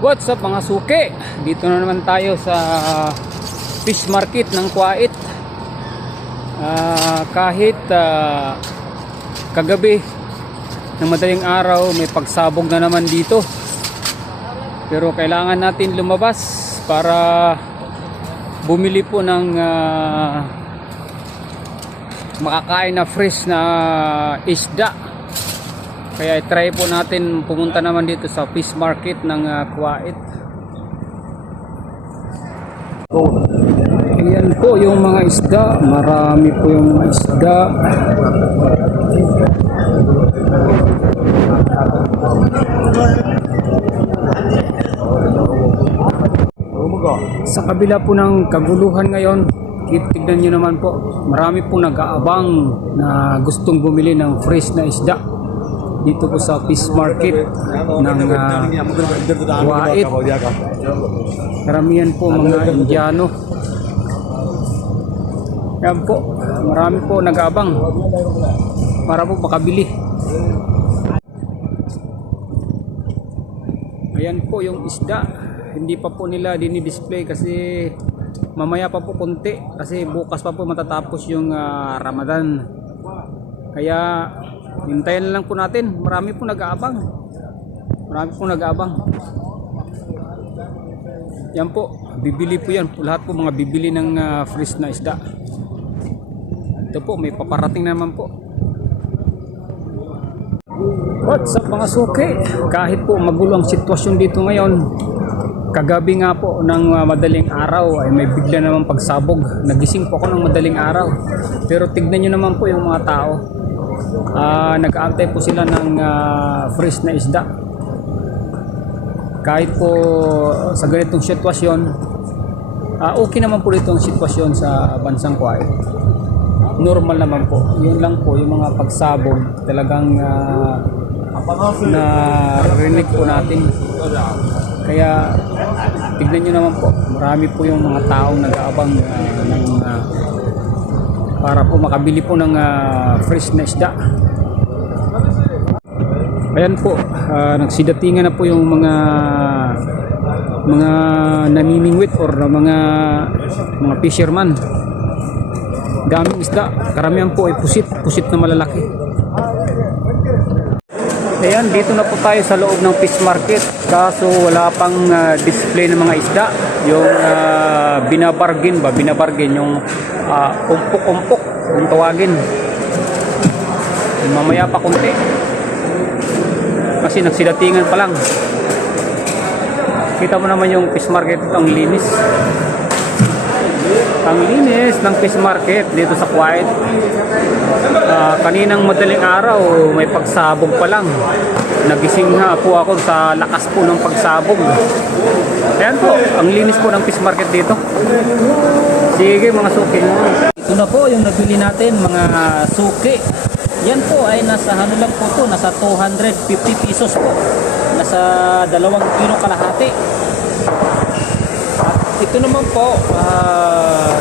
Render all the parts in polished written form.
What's up mga suki? Dito na naman tayo sa fish market ng Kuwait. Kahit kagabi ng madaling araw may pagsabog na naman dito, pero kailangan natin lumabas para bumili po ng makakain na fresh na isda. Kaya try po natin pumunta naman dito sa fish market ng Kuwait. Ayan po yung mga isda, marami po yung mga isda. Sa kabila po ng kaguluhan ngayon, tignan nyo naman po, marami po nag-aabang na gustong bumili ng fresh na isda dito po sa fish market ng Kuwait. Karamihan po mga Indiano. Yan po, marami po nag-aabang para po makabili. Ayan po yung isda, hindi pa po nila dinidisplay kasi mamaya pa po konti, kasi bukas pa po matatapos yung Ramadan. Kaya hintayin lang po natin, marami po nag-aabang. Marami po nag-aabang. Yan po, bibili po yan. Lahat po mga bibili ng fresh na isda. Ito po, may paparating naman po. What's up mga suki? Kahit po magulo ang sitwasyon dito ngayon, kagabi nga po ng madaling araw ay may bigla naman pagsabog. Nagising po ako ng madaling araw, pero tignan nyo naman po yung mga tao. Nag-aantay po sila ng fresh na isda. Kahit po sa ganitong sitwasyon, okay naman po dito ang sitwasyon sa bansang Kuwait. Normal naman po. Yun lang po, yung mga pagsabog talagang narinig po natin. Kaya tignan nyo naman po, marami po yung mga taong nag-aabang para po makabili po ng fresh na isda. Ayan po, nagsidatingan na po yung mga namimingwit or mga fisherman. Daming isda, karamihan po ay pusit na malalaki. Ayan, dito na po tayo sa loob ng fish market, kaso wala pang display ng mga isda. Yung binabargain yung umpok-umpok yung tawagin. Mamaya pa konti kasi nagsidatingan pa lang. Kita mo naman yung fish market, ang linis. Ang linis ng fish market dito sa Kuwait. Kaninang madaling araw may pagsabog pa lang. Nagising nga po ako sa lakas po ng pagsabog. Ayan po, ang linis po ng fish market dito. Sige mga suki. Ito na po yung nabili natin mga suki. Yan po ay nasa ano lang po to, nasa 250 pesos po. Nasa 2 kilo kalahati. Ito naman po,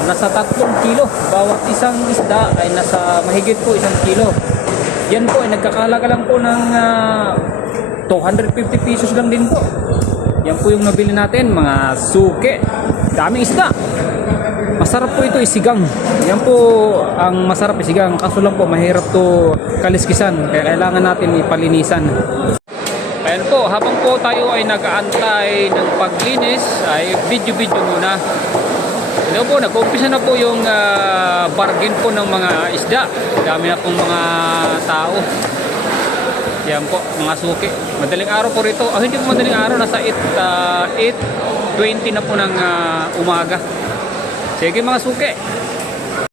nasa 3 kilo. Bawat isang isda ay nasa mahigit po 1 kilo. Yan po ay nagkakalaga lang po ng 250 pesos lang din po. Yan po yung nabili natin, mga suki. Daming isda. Masarap po ito isigang. Yan po ang masarap isigang. Kaso lang po mahirap to kaliskisan. Kaya kailangan natin ipalinisan. Ayan po, habang po tayo ay nag-aantay ng paglinis, ay video-video muna. Ito po, nag-umpisa na po yung bargain po ng mga isda. Dami na pong mga tao. Yan po, mga suki. Madaling araw po rito. Hindi po madaling araw, nasa 8:20 na po ng umaga. Sige mga suki.